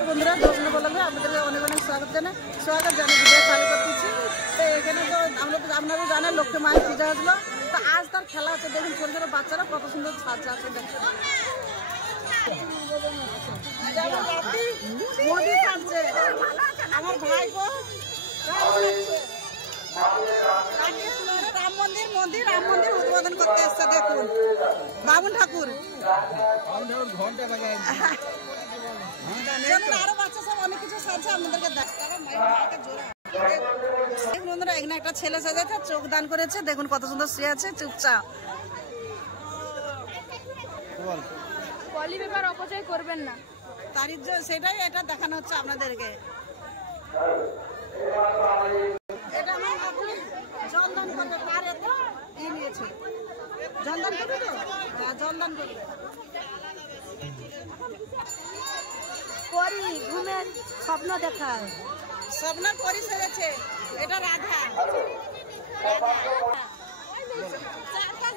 বন্ধুরা দর্শন বলবে আপনাদেরকে অনেক অনেক স্বাগত জানাই ভিডিও চালু করতেছি। তো এখানে তো আপনারা জানেন লক্ষ্মী মায়ের পূজা আসলো, তো আজ তার খেলা আছে। দেখুন ছোট ছোট বাচ্চারা কত সুন্দর সাজছে আছে, দেখুন মোদি সাজছে, আমার ভাই গো রাম মন্দির উদ্বোধন করতে এসছে। দেখুন বাবুন ঠাকুর আরো বাচ্চা সব অনেক কিছু সাজছে আপনাদেরকে বন্ধুরা। এখানে একটা ছেলে সাজাচ্ছে, চোখ দান করেছে, দেখুন কত সুন্দর শুয়ে আছে চুপচাপ। পলি পেপার অপচয় করবেন না, তারই সেটাই এটা দেখানো হচ্ছে আপনাদেরকে। এটা আমার আপনি জনদান করবে, তার এত ই নিয়েছে, জনদান করবে তো জনদান করবে। পরি ঘুমের স্বপ্ন দেখায়, স্বপ্ন পরি সেরেছে। এটা রাধা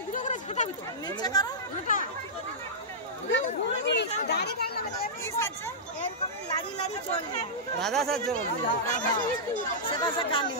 নিচে করো রাধা সাহায্য সেটা সে গালি।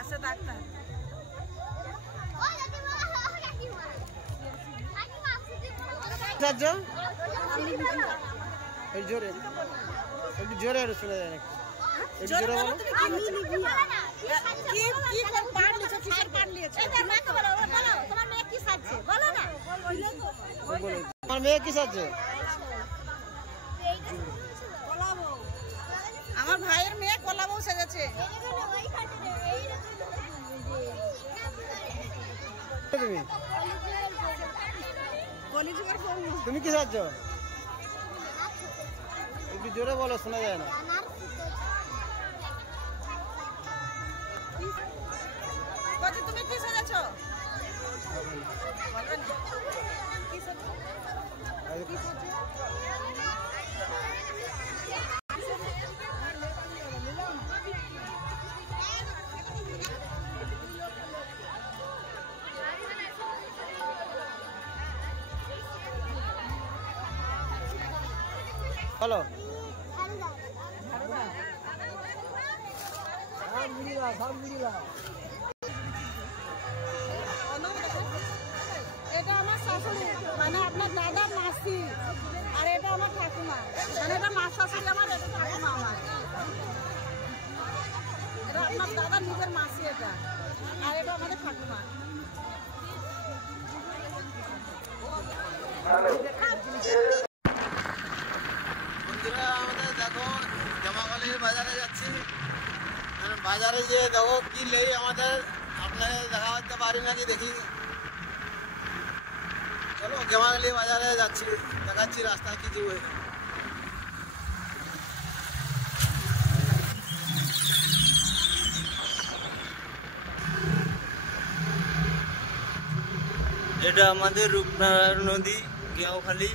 আচ্ছা ডাক্তার জোরে একটু জোরে আরো শোনা যায় না, একটু জোরে বলো। তোমার মেয়ে কি সাজছে? আমার ভাইয়ের মেয়ে কলা বউ সেজেছে। তুমি কি সাজছ? একটু জোরে বলো, শোনা যায় না। তুমি কি সাজাচ্ছ? বলো। এটা আমার শাশুড়ি, মানে আপনার দাদার মাসি, আর এটা আমার ঠাকুমা। মানে এটা মা শাশুড়ি আমার, এটা ঠাকুমা আমার। এটা আপনার দাদার নিজের মাসি এটা, আর এটা আমাদের ঠাকুমা। বন্ধুরা আমাদের দেখো জামাকালির বাজারে যাচ্ছি, বাজারে যে দেখো কি নেই আমাদের, আপনাদের দেখা করতে পারি নাকি দেখি। চলো জামাকালি বাজারে যাচ্ছি, দেখাচ্ছি রাস্তায় কি যাবে। এটা আমাদের রূপনারায়ণ নদী, গেঁওখালি।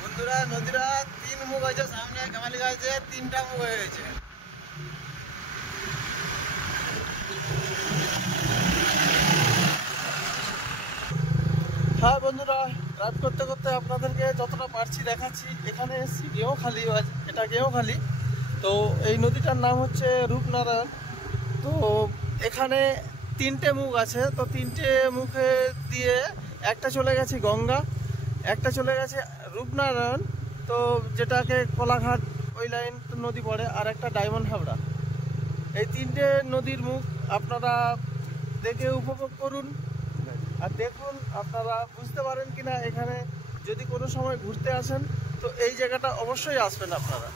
বন্ধুরা নদীরা তিন মুখ হয়েছে, সামনে কামালি গাছে তিনটা মুখ হয়ে গেছে। হ্যাঁ বন্ধুরা, রাত করতে করতে আপনাদেরকে যতটা পারছি দেখাচ্ছি। এখানে এসেছি গেঁওখালি, এটা গেঁওখালি। তো এই নদীটার নাম হচ্ছে রূপনারায়ণ। তো এখানে তিনটে মুখ আছে, তো তিনটে মুখে দিয়ে একটা চলে গেছে গঙ্গা, একটা চলে গেছে রূপনারায়ণ, তো যেটাকে কোলাঘাট ওই লাইন নদী পড়ে, আর একটা ডায়মন্ড হাবড়া। এই তিনটে নদীর মুখ আপনারা দেখে উপভোগ করুন, আর দেখুন আপনারা বুঝতে পারেন কিনা। এখানে যদি কোনো সময় ঘুরতে আসেন তো এই জায়গাটা অবশ্যই আসবেন আপনারা।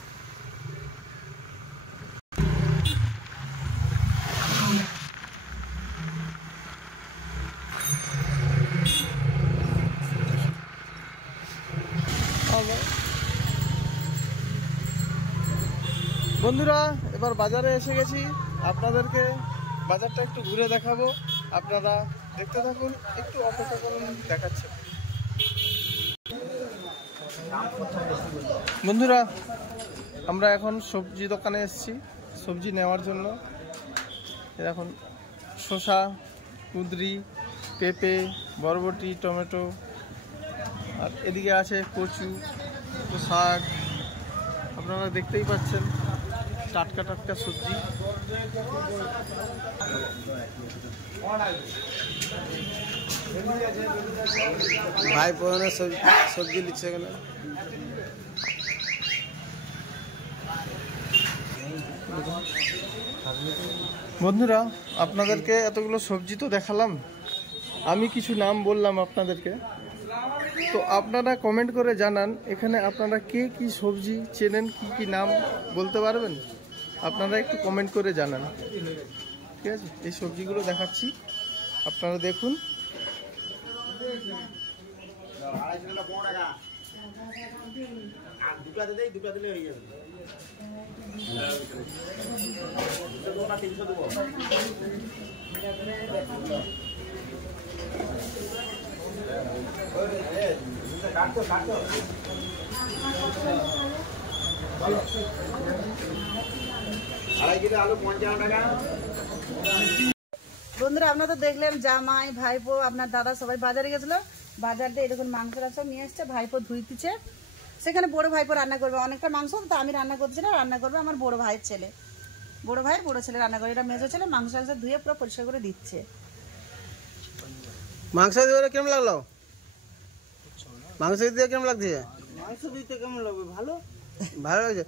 বন্ধুরা এবার বাজারে এসে গেছি, আপনাদেরকে বাজারটা একটু ঘুরে দেখাবো, আপনারা দেখতে থাকুন, একটু অপেক্ষা করুন, দেখাচ্ছে। বন্ধুরা আমরা এখন সবজি দোকানে এসেছি সবজি নেওয়ার জন্য। এখন শসা, কুঁদরি, পেঁপে, বরবটি, টমেটো, আর এদিকে আছে কচু, শাক, আপনারা দেখতেই পাচ্ছেন টাটকা টাটকা সবজি। ভাই পুরনো সবজি নিচ্ছে কেন? বন্ধুরা আপনাদেরকে এতগুলো সবজি তো দেখালাম, আমি কিছু নাম বললাম আপনাদেরকে, তো আপনারা কমেন্ট করে জানান এখানে আপনারা কে কি সবজি চেনেন, কি কি নাম বলতে পারবেন, আপনারা একটু কমেন্ট করে জানান, ঠিক আছে? এই সবজিগুলো দেখাচ্ছি, আপনারা দেখুন। বন্ধুরা আপনারা তো দেখলেন জামাই ভাইপো আপনার দাদা সবাই বাজারে গেছিল, বাজার দিয়ে এরকম মাংস রাংস নিয়ে এসছে, ভাইপো ধুইতেছে, সেখানে বড় ভাইপো রান্না করবে, অনেকটা মাংস তো আমি রান্না করছি না, রান্না করবে আমার বড় ভাইয়ের ছেলে, বড় ভাইয়ের বড় ছেলে রান্না করে, এটা মেজো ছেলে মাংস টাংস ধুয়ে পুরো পরিষ্কার করে দিচ্ছে। মাংস দিয়ে কেমন লাগলো? মাংস দিয়ে কেমন লাগছে? মাংস দিতে কেমন লাগবে? ভালো, ভালো লাগছে।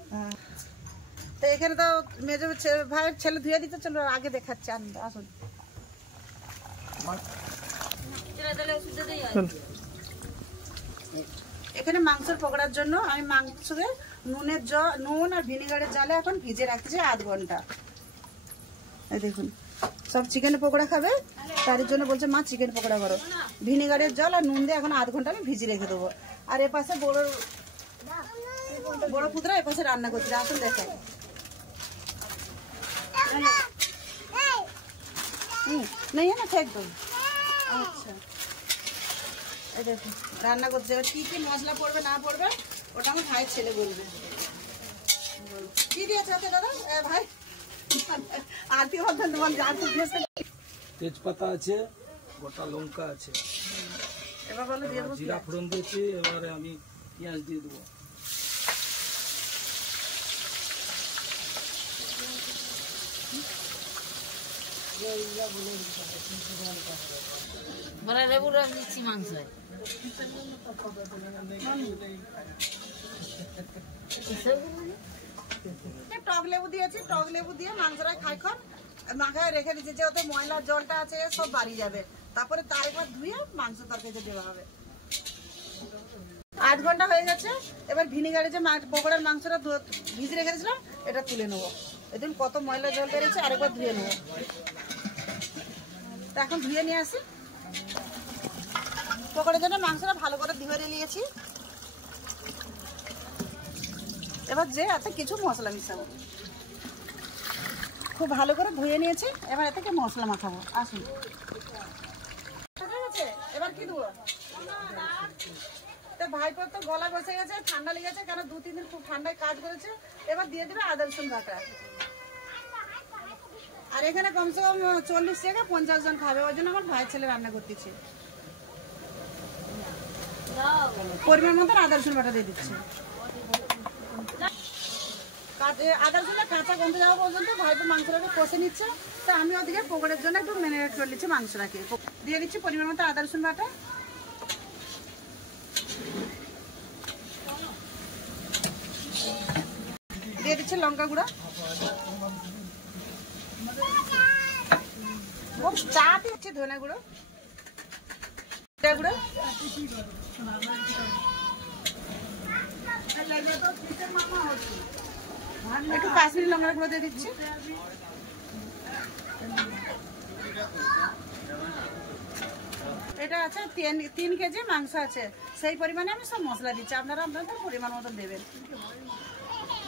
তো এখানে তো মেজো ভাইয়ের ছেলে ধুয়ে দিতে, চলো আগে দেখাচ্ছে, আসুন। এখানে মাংসের পকোড়ার জন্য আমি মাংসকে নুন আর ভিনেগারের জালে এখন ভিজে রাখছি 8 ঘন্টা। এই দেখুন সব চিকেন পকোড়া খাবে, তার জন্য বলছে মা চিকেন পকোড়া করো, ভিনেগারের জল আর নুন দিয়ে এখন 8 ঘন্টা আমি ভিজে রেখে দেবো। আর এপাশে বড় পুতরা এপাশে রান্না করছে, আসুন দেখাই। नहीं है ना फेंक दो। আচ্ছা এই দেখুন রান্না করতে হবে, কি কি মশলা পড়বে না পড়বে ওটা আমার ভাইয়ের ছেলে বলবে। কি দিয়েছে ওকে দাদা ভাই? আরতি বলতেন তোমার আরতি দিয়েছে, তেজপাতা আছে, গোটা লঙ্কা আছে, এবার বলে দিয়ে দেবো জিরা ফোড়ন দিয়েছি, এবারে আমি পেঁয়াজ দিয়ে দেবো। লেবু রস দিচ্ছি মাংস। টক লেবু দিয়েছি, টক লেবু দিয়ে মাংসটা খাই খন মাখায় রেখে দিচ্ছি, যেহেতু ময়লার জলটা আছে সব বাড়ি যাবে, তারপরে তার একবার ধুয়ে মাংস তরকারিতে দেওয়া হবে। 8 ঘন্টা হয়ে গেছে, এবার ভিনেগারে যে পকোড়ার মাংসটা ভিজে রেখে দিয়েছিলাম এটা তুলে নেবো, এদিন কত ময়লা জল বেরিয়েছে, আরেকবার ধুয়ে নেবো। তো এখন ধুয়ে নিয়ে আসি, পকোড়ার জন্য মাংসটা ভালো করে ধুয়ে নিয়েছি, এবার যে এতে কিছু মশলা মিশাবো, খুব ভালো করে ধুয়ে নিয়েছি, এবার এতে মশলা মাখাবো। আসুন এবার কি দেবো, তো ভাইপোর তো গলা বসে গেছে, ঠান্ডা লেগেছে, কেন 2-3 দিন খুব ঠান্ডায় কাজ করেছে, এবার দিয়ে দেবে আদা রসুন বাটা। আর এখানে কমসে কম 40 টাকা 50 জন খাবে, ওই জন্য আমার ভাইয়ের ছেলে রান্না করতেছে, পরিমাণ মতন আদা রসুন বাটা দিয়ে দিচ্ছে। আদা রসুনটা কাঁচা গন্ধ যাওয়া পর্যন্ত ভাইপো মাংসটাকে কষে নিচ্ছে, তো আমি ওদিকে পকোড়ার জন্য একটু ম্যারিনেট করে নিচ্ছি মাংসটাকে, দিয়ে দিচ্ছি পরিমাণ মতো আদা রসুন বাটা, দিয়ে দিচ্ছি লঙ্কা গুঁড়া, চা দিচ্ছি ধনে গুঁড়ো, গুঁড়ো একটু কাশ্মীরি লঙ্কার গুঁড়ো দিয়ে দিচ্ছি, এটা আছে 3 কেজি মাংস আছে, সেই পরিমাণে আমি সব মশলা দিচ্ছি, আপনারা আপনাদের পরিমাণ মতো দেবেন।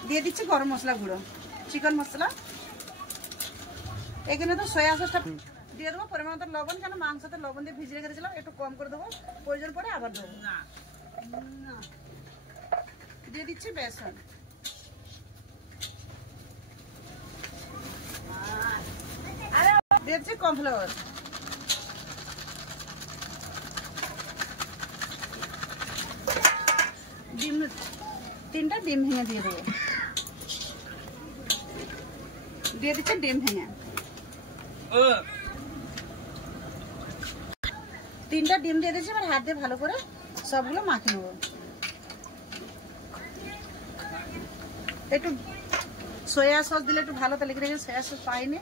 দিয়ে দিচ্ছি গরম মশলা গুঁড়ো, চিকেন মশলা, এখানে তো সয়া সসটা দিয়ে দেবো, পরিমাণ মতো লবণ, কেন মাংসতে লবণ দিয়ে ভিজিয়ে রেখে দিয়েছিলাম, একটু কম করে দেবো, প্রয়োজন পরে আবার দেবো। দিয়ে দিচ্ছি বেসন, দিয়ে দিচ্ছি কর্নফ্লাওয়ার, ডিম 3টা ডিম ভেঙে দিয়ে দেবো, দিয়ে দিচ্ছি ডিম ভেঙে, 3টা ডিম দিয়ে দিচ্ছি। এবার হাত দিয়ে ভালো করে সবগুলো মাখিয়ে নেবো। একটু সয়া সস দিলে একটু ভালো, তাহলে কি সয়া সস পাইনি।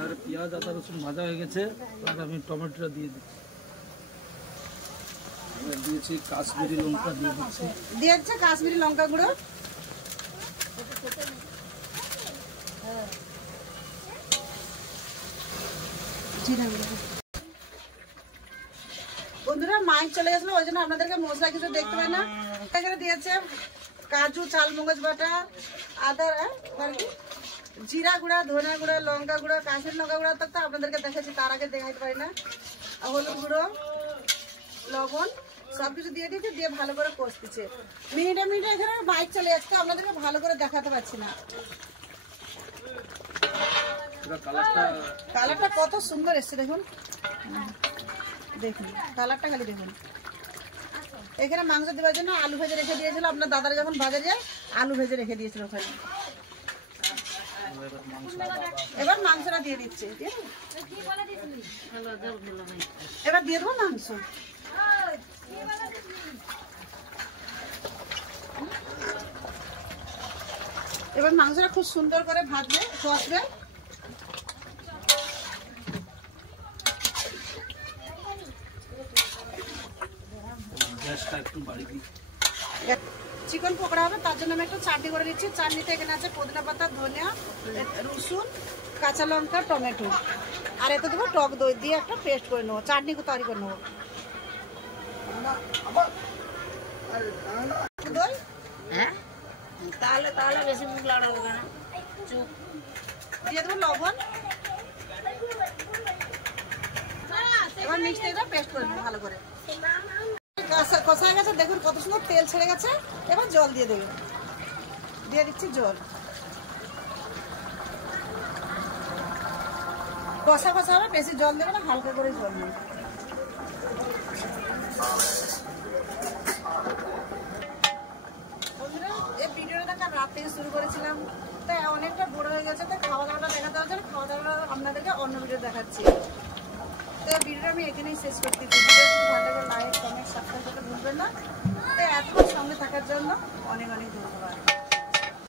আর পেঁয়াজ আদা রসুন ভাজা হয়ে গেছে, আর আমি টমেটোটা দিয়ে দিচ্ছি। এবার দিয়েছি কাশ্মীরি লঙ্কা দিয়ে দিচ্ছি। দিয়ে দিচ্ছে কাশ্মীরি লঙ্কা গুঁড়ো, জিরা গুঁড়ো। বন্ধুরা মাইক চলে গেছিল, ওই জন্য আপনাদেরকে মশলা কিছু দেখতে পাই না। এখানে দিয়েছে কাজু, চালমগজ বাটা, আদা, জিরা গুঁড়া, ধনিয়া গুঁড়া, লঙ্কা গুঁড়া, কাশ্মীর লঙ্কা গুঁড়া তো আপনাদেরকে দেখাচ্ছি, তার আগে দেখাইতে পারি না। হলুদ গুঁড়ো, লবণ সবকিছু দিয়ে দিচ্ছে, দিয়ে ভালো করে কষতেছে। মিনিটে মিনিটে এখানে মাইক চলে যাচ্ছে, আপনাদেরকে ভালো করে দেখাতে পারছি না। কালারটা কত সুন্দর এসছে দেখুন, দেখুন কালারটা খালি দেখুন। এখানে মাংস দেওয়ার জন্য আলু ভেজে রেখে দিয়েছিল, আপনার দাদারা যখন বাজারে যায় আলু ভেজে রেখে দিয়েছিল ওখানে। এবার মাংসটা দিয়ে দিচ্ছে, এবার দিয়ে দেবো মাংস। এবার মাংসটা খুব সুন্দর করে ভাজবে, কষবে। গ্যাসটা একটু বাড়ি দিই। চিকেন পকোড়া হবে, তার জন্য আমি একটু চাটনি করে দিচ্ছি। চাটনিতে এখানে আছে পুদিনা পাতা, ধনিয়া, রসুন, কাঁচা লঙ্কা, টমেটো, আর এতে দেবো টক দই দিয়ে একটা পেস্ট করে নেবো, চাটনি তৈরি করে নেবো। দই হ্যাঁ তাহলে তাহলে বেশি মুখ লাগাবো কেন, চুপ। দিয়ে দেবো লবণ, এবার মিক্সড এটা পেস্ট করে নেবো ভালো করে। কষা হয়ে গেছে, দেখুন কত সুন্দর তেল ছেড়ে গেছে। এবার জল দিয়ে দেবেন, দিয়ে দিচ্ছি জল। কষা কষা হবে, বেশি জল দেবে না, হালকা করে জল দেবে। এই ভিডিওটা দেখা রাত থেকে শুরু করেছিলাম, তাই অনেকটা বড় হয়ে গেছে, তাই খাওয়া দাওয়াটা দেখাতে হচ্ছে না। খাওয়া দাওয়াটা আপনাদেরকে অন্য ভিডিও দেখাচ্ছি। তো ভিডিওটা আমি এখানেই শেষ করতেছি। ভিডিও যদি ভালো লাগে লাইক, কমেন্ট, সাবস্ক্রাইব করতে ভুলবেন না। তো এতক্ষণ সঙ্গে থাকার জন্য অনেক অনেক ধন্যবাদ।